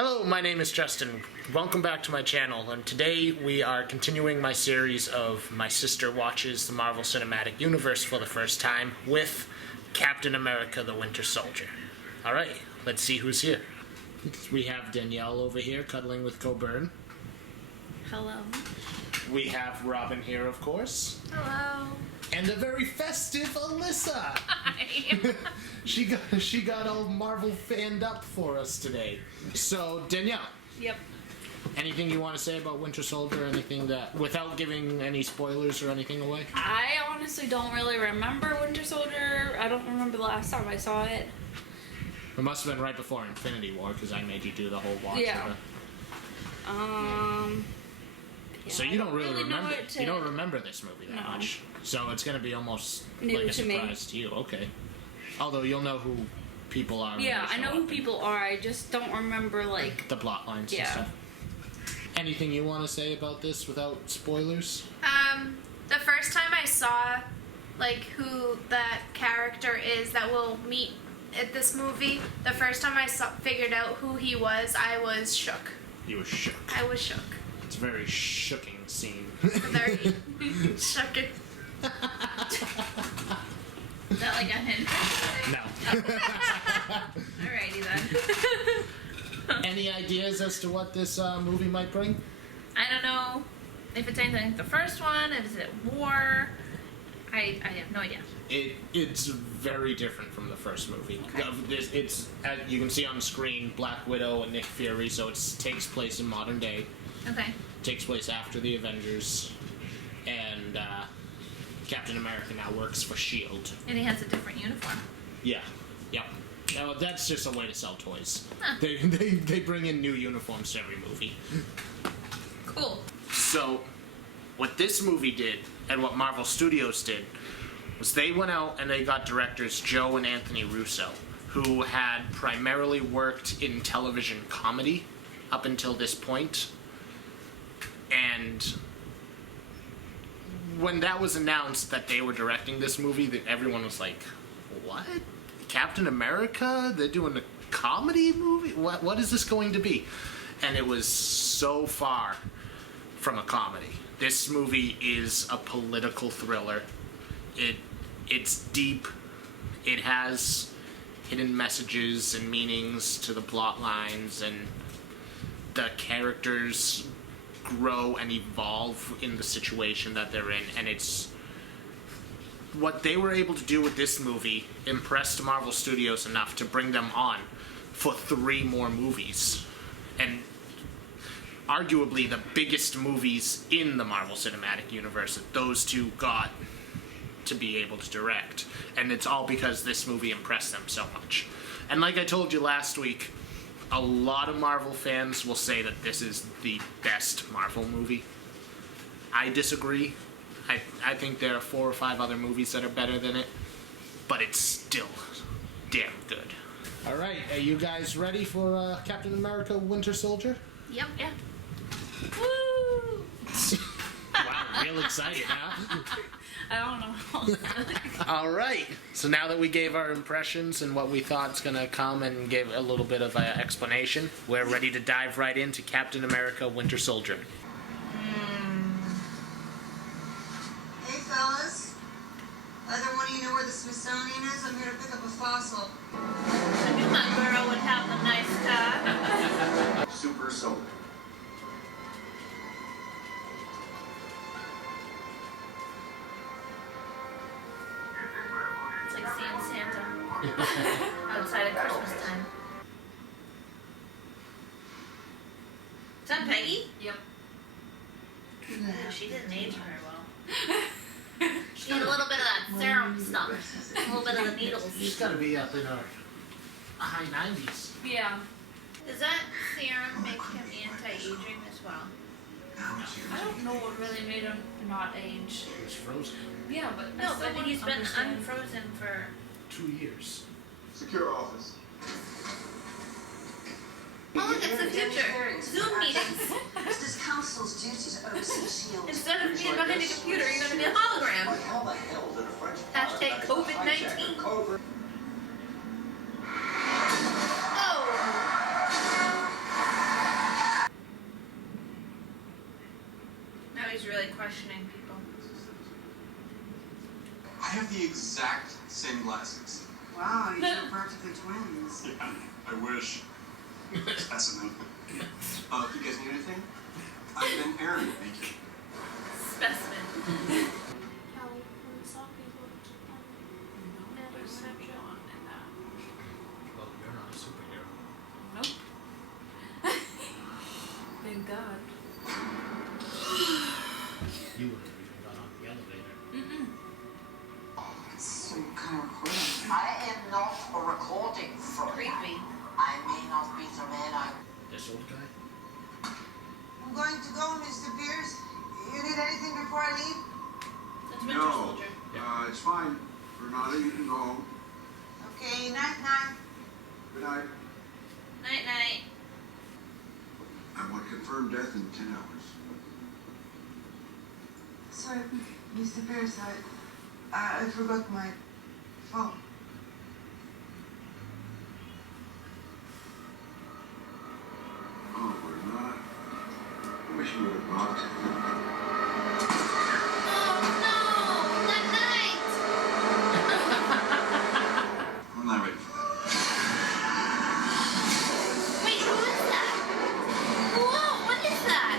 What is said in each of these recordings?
Hello, my name is Justin. Welcome back to my channel, and today we are continuing my series of my sister watches the Marvel Cinematic Universe for the first time with Captain America the Winter Soldier. Alright, let's see who's here. We have Danielle over here cuddling with Coburn. Hello. We have Robin here, of course. Hello. And the very festive Alyssa. Hi. She got all Marvel fanned up for us today. So Danielle. Yep. Anything you want to say about Winter Soldier? Anything that, without giving any spoilers or anything away? I honestly don't really remember Winter Soldier. I don't remember the last time I saw it. It must have been right before Infinity War because I made you do the whole watch. Yeah. Yeah, so you don't really know remember. it You don't remember this movie that much. So it's gonna be almost new like a to me. surprise to you. Okay. Although you'll know who people are. Yeah, I know who people are. I just don't remember like the plot lines and Yeah. stuff. Anything you want to say about this without spoilers? The first time I saw, like, who that character is that we'll meet at this movie, the first time I figured out who he was, I was shook. You were shook. I was shook. It's a very shooking scene. Very shooking. is that like a hint? No. Alrighty then. Any ideas as to what this movie might bring? I don't know if it's anything like the first one. If it's war. I have no idea. It's very different from the first movie. Okay. It's you can see on the screen Black Widow and Nick Fury, so it takes place in modern day. Okay. Takes place after the Avengers, and Captain America now works for S.H.I.E.L.D. And he has a different uniform. Yeah, yep. Now, that's just a way to sell toys. Huh. They bring in new uniforms to every movie. Cool. So, what this movie did, and what Marvel Studios did, was they went out and they got directors Joe and Anthony Russo, who had primarily worked in television comedy up until this point. And when that was announced that they were directing this movie, that everyone was like, what? Captain America? They're doing a comedy movie? What is this going to be? And it was so far from a comedy. This movie is a political thriller. It's deep. It has hidden messages and meanings to the plot lines, and the characters grow and evolve in the situation that they're in, and it's what they were able to do with this movie impressed Marvel Studios enough to bring them on for 3 more movies, and arguably the biggest movies in the Marvel Cinematic Universe that those two got to be able to direct, and it's all because this movie impressed them so much. And like I told you last week, a lot of Marvel fans will say that this is the best Marvel movie. I disagree. I think there are 4 or 5 other movies that are better than it, but it's still damn good. Alright, are you guys ready for Captain America Winter Soldier? Yep. Yeah. Woo! Wow, real excited, huh? I don't know. Alright, so now that we gave our impressions and what we thought's gonna come and gave a little bit of an explanation, we're ready to dive right into Captain America Winter Soldier. Hey fellas, either one of you know where the Smithsonian is? I'm here to pick up a fossil. I knew my girl would have a nice car. Super Soldier. It's like seeing Santa outside at Christmas time. Is that Peggy? Yep. She didn't age very well. She had a little bit of that serum stuff. A little bit of the needles. She's gotta be up in her high 90s. Yeah. Does that serum make him anti-aging as well? I don't know what really made him not age. She was frozen. Yeah, but No, but he's been unfrozen for... 2 years. Secure office. Oh, look, it's the future. Zoom meetings. It's this council's duty to oversee S.H.I.E.L.D. Instead of being behind a computer, you're going to be a hologram. How the hell did a French Hashtag COVID-19. Cobra. Oh! really questioning people. I have the exact same glasses. Wow, you two practically twins. Yeah, I wish. Specimen. If you guys need anything, I've been Aaron. Thank you. Specimen. How we saw people Well, you're not a superhero. Nope. Thank God. You wouldn't have even got on the elevator. So you kind of recording. I am not a recording from Creepy. I may not be the man I This old guy? I'm going to go, Mr. Pierce. You need anything before I leave? That's Winter No, Soldier. it's fine. Renata, you can go home. Okay, night. Good night. Night night. I want confirmed death in 10 hours. Sorry, Mr. Pierce, I forgot my phone. Oh, Renata. I wish you would have knocked. Oh no! That night! I'm not ready for that. Wait, who is that? Whoa, what is that?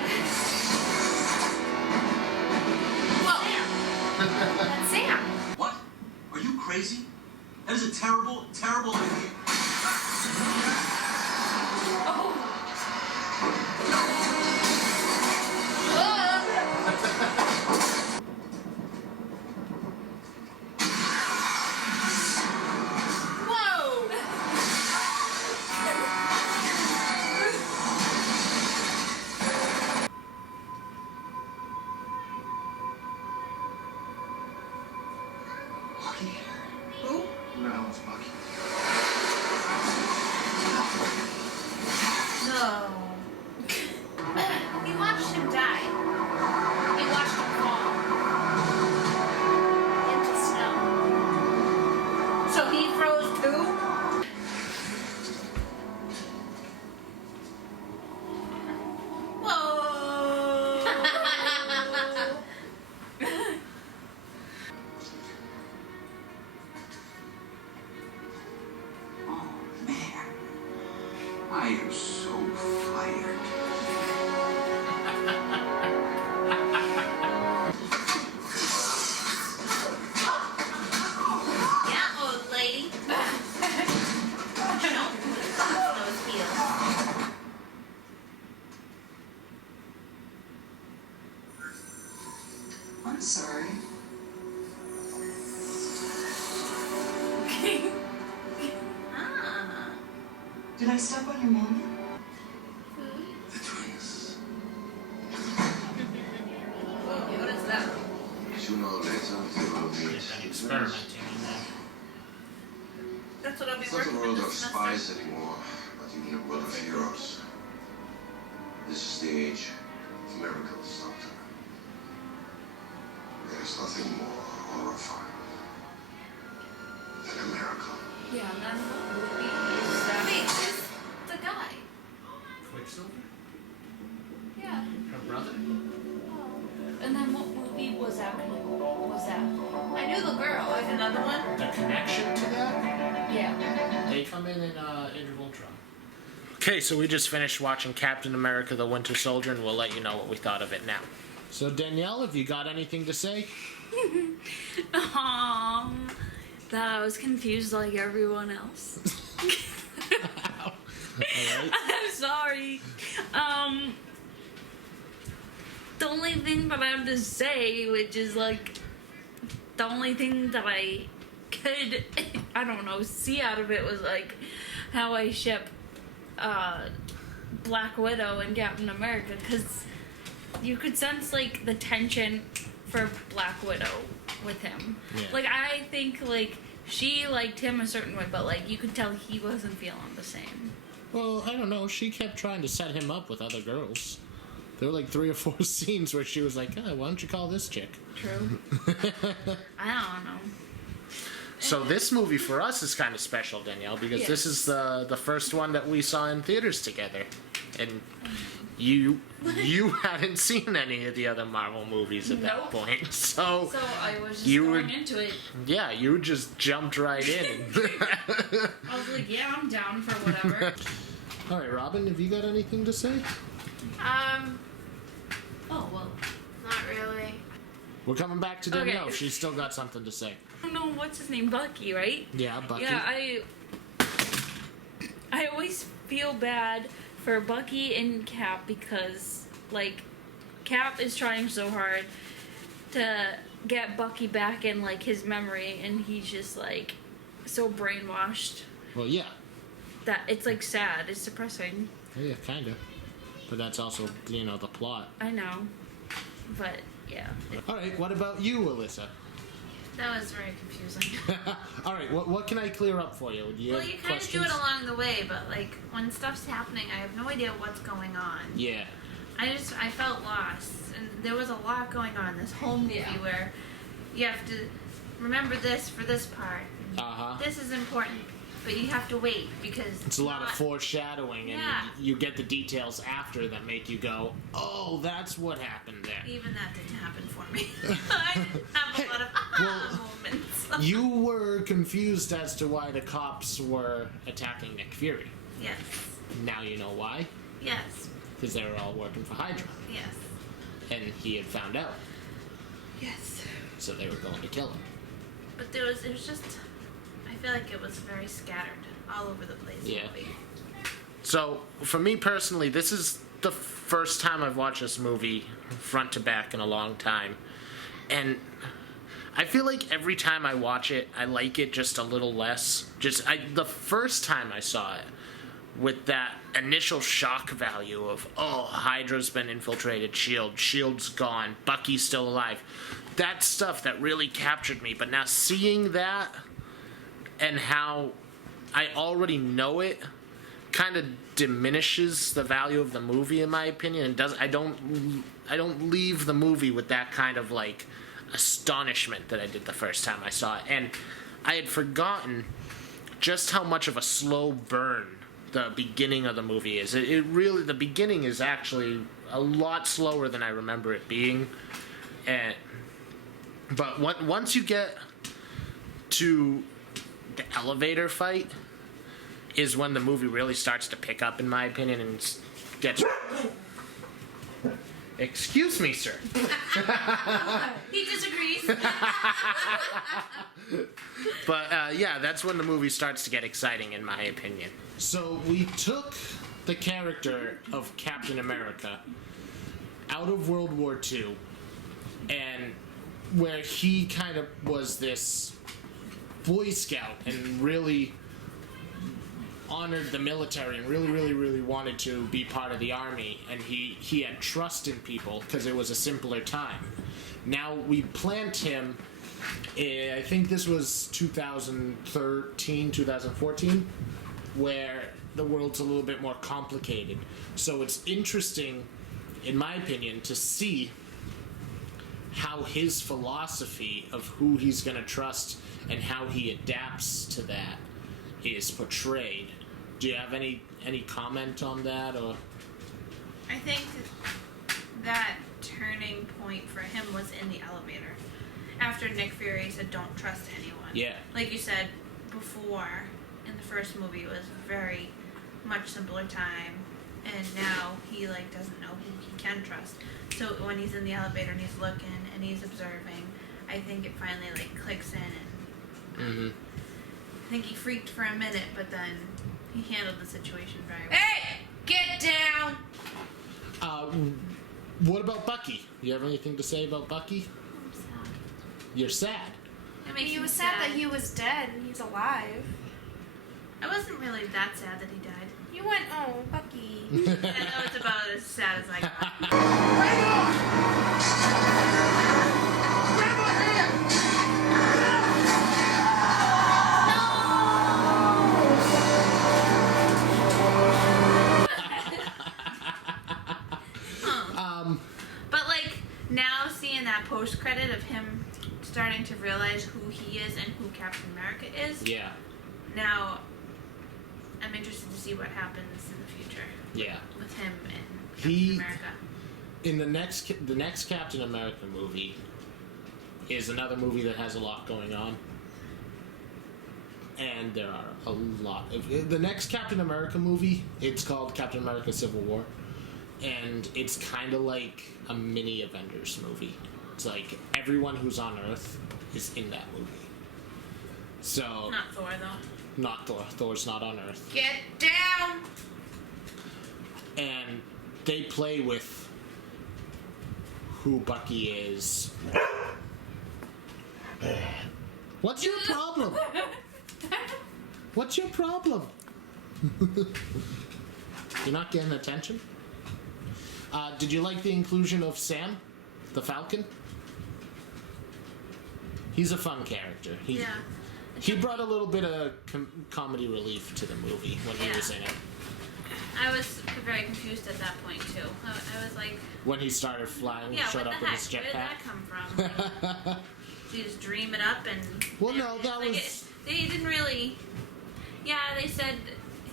Whoa. That's Sam. What? Are you crazy? That is a terrible, terrible idea. Whoa! Bucky? Who? No, it's Bucky. No. We watched him die. We watched him fall into snow. So he froze too? Whoa! Oh, man. I am so fired. Yeah, old lady. Show me those heels. I'm sorry. Ah. Did I step on your mommy? The twins. Whoa, what is that? Sooner or later, they will meet. Get them experimenting in there. That's what I'll be It's not the working world with of this semester. spies anymore, but even the world of heroes. This is the age of miracles, Doctor. There's nothing more horrifying than a miracle. Yeah, and then what movie is that? Wait, who's the guy? Quicksilver? Yeah. Her brother? And then what movie was that? I knew the girl. Like another one? The connection to that? Yeah. They come in Age of Ultron. Okay, so we just finished watching Captain America: The Winter Soldier, and we'll let you know what we thought of it now. So Danielle, have you got anything to say? That I was confused like everyone else. Alright. I'm sorry. The only thing that I have to say, which is like the only thing that I could, I don't know, see out of it was like how I ship Black Widow and Captain America, because you could sense like the tension for Black Widow with him. Yeah. Like I think like she liked him a certain way, but like you could tell he wasn't feeling the same. Well, I don't know. She kept trying to set him up with other girls. There were like 3 or 4 scenes where she was like, oh, why don't you call this chick? True. I don't know. So this movie for us is kind of special, Danielle, because this is the first one that we saw in theaters together. and you hadn't seen any of the other Marvel movies at that Nope. point, so I was just You going were- into it. yeah, you just jumped right in. I was like, yeah, I'm down for whatever. All right, Robin, have you got anything to say? Oh, well. Not really. We're coming back to Okay. Danielle. She's still got something to say. I don't know, what's his name? Bucky, right? Yeah, Bucky. Yeah, I always feel bad for Bucky and Cap because, like, Cap is trying so hard to get Bucky back in, like, his memory, and he's just, like, so brainwashed Well, yeah. that it's, like, sad. It's depressing. Yeah, kind of. But that's also, the plot. I know. But, yeah. All right, what about you, Alyssa? That was very confusing. All right, what can I clear up for you? Do you Well, have you kind of do questions? it along the way, but like when stuff's happening, I have no idea what's going on. Yeah. I felt lost, and there was a lot going on this whole movie Yeah. where you have to remember this for this part. Uh-huh. This is important, but you have to wait because It's a lot of not- foreshadowing, and Yeah. you get the details after that make you go, oh, that's what happened there. Even that didn't happen for me. I didn't have a lot of moments. You were confused as to why the cops were attacking Nick Fury. Yes. Now you know why. Yes. Because they were all working for Hydra. Yes. And he had found out. Yes. So they were going to kill him. But it was just, I feel like it was very scattered all over the place. Yeah. Movie. So, for me personally, this is the first time I've watched this movie front to back in a long time. And I feel like every time I watch it, I like it just a little less. The first time I saw it, with that initial shock value of, oh, Hydra's been infiltrated, Shield's gone, Bucky's still alive. That stuff that really captured me. But now seeing that and how I already know it kind of diminishes the value of the movie, in my opinion. And I don't leave the movie with that kind of like astonishment that I did the first time I saw it. And I had forgotten just how much of a slow burn the beginning of the movie is. It really, the beginning is actually a lot slower than I remember it being. But once you get to the elevator fight is when the movie really starts to pick up, in my opinion, and gets... Excuse me, sir. He disagrees. But, yeah, that's when the movie starts to get exciting, in my opinion. So, we took the character of Captain America out of World War II, and where he kind of was this Boy Scout and really honored the military and really wanted to be part of the army, and he had trust in people because it was a simpler time. Now we plant him, I think this was 2013, 2014, where the world's a little bit more complicated. So it's interesting, in my opinion, to see how his philosophy of who he's going to trust and how he adapts to that is portrayed. Do you have any comment on that, or? I think that turning point for him was in the elevator. After Nick Fury said, "Don't trust anyone." Yeah. Like you said before, in the first movie, it was very much simpler time, and now he doesn't know who he can trust. So when he's in the elevator and he's looking and he's observing, I think it finally clicks in, and I think he freaked for a minute, but then he handled the situation very well. Hey! Get down! What about Bucky? You have anything to say about Bucky? I'm sad. You're sad. It makes He me was sad that he was dead and he's alive. I wasn't really that sad that he died. You went, oh, Bucky. I know it's about as sad as I got. But now seeing that post credit of him starting to realize who he is and who Captain America is, Yeah. now I'm interested to see what happens in the future Yeah. with with him in He- Captain America? In the next Captain America movie is another movie that has a lot going on. And there are a lot of... The next Captain America movie, it's called Captain America Civil War. And it's kind of like a mini Avengers movie. It's like everyone who's on Earth is in that movie. So... Not Thor, though. Not Thor. Thor's not on Earth. Get down! And they play with who Bucky is. What's your problem? What's your problem? You're not getting attention? Did you like the inclusion of Sam, the Falcon? He's a fun character. Yeah. He brought a little bit of comedy relief to the movie when he was in it. I was very confused at that point, too. I was like, When he started flying, yeah, showed what up the with heck? his Where did that jetpack. come from? Like, did he just dream it up and... Well, no, that like was... they didn't really... Yeah, they said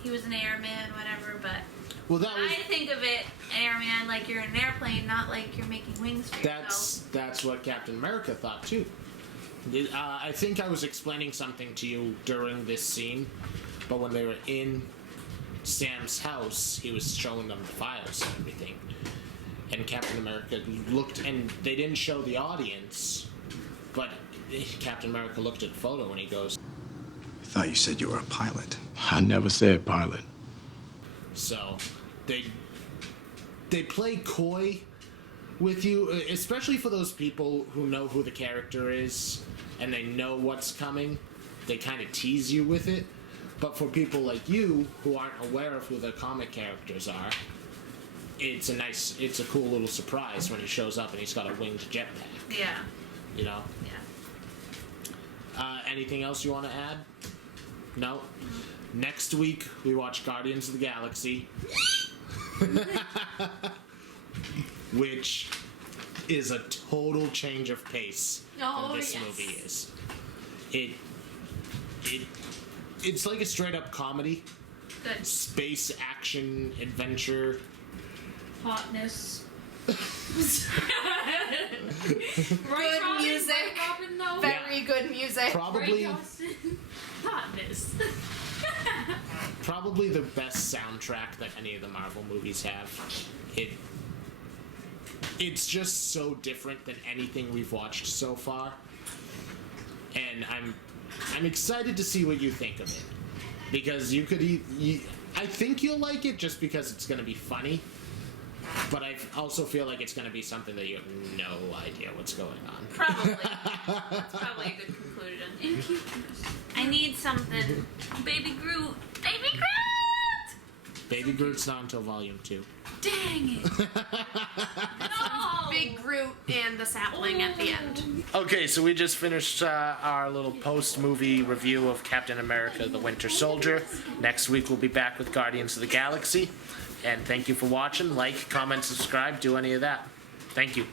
he was an airman, whatever, but... Well, that was... I think of it, airman, like you're in an airplane, not like you're making wings for yourself. That's what Captain America thought too. I think I was explaining something to you during this scene, but when they were in Sam's house, he was showing them the files and everything. And Captain America looked, and they didn't show the audience, but Captain America looked at the photo and he goes, I thought you said you were a pilot. I never said pilot. so they play coy with you, especially for those people who know who the character is and they know what's coming. They kind of tease you with it. But for people like you who aren't aware of who the comic characters are, it's a cool little surprise when he shows up and he's got a winged jetpack. Yeah, You know? yeah. Anything else you want to add? No? Next week we watch Guardians of the Galaxy. Which is a total change of pace Oh, than this yes. movie is. It's like a straight up comedy. Good. Space action adventure. Hotness. Good music. Robin, though. Very good music. Probably Right, Austin? Hotness. probably the best soundtrack that any of the Marvel movies have. It's just so different than anything we've watched so far. And I'm excited to see what you think of it. Because I think you'll like it just because it's going to be funny. But I also feel like it's going to be something that you have no idea what's going on. Probably. That's probably a good conclusion. I need something. Baby Groot. Baby Groot! Baby Groot's not until Volume 2. Dang it. No! Big Groot and the sapling at the end. Okay, so we just finished our little post-movie review of Captain America: The Winter Soldier. Next week we'll be back with Guardians of the Galaxy. And thank you for watching. Like, comment, subscribe, do any of that. Thank you.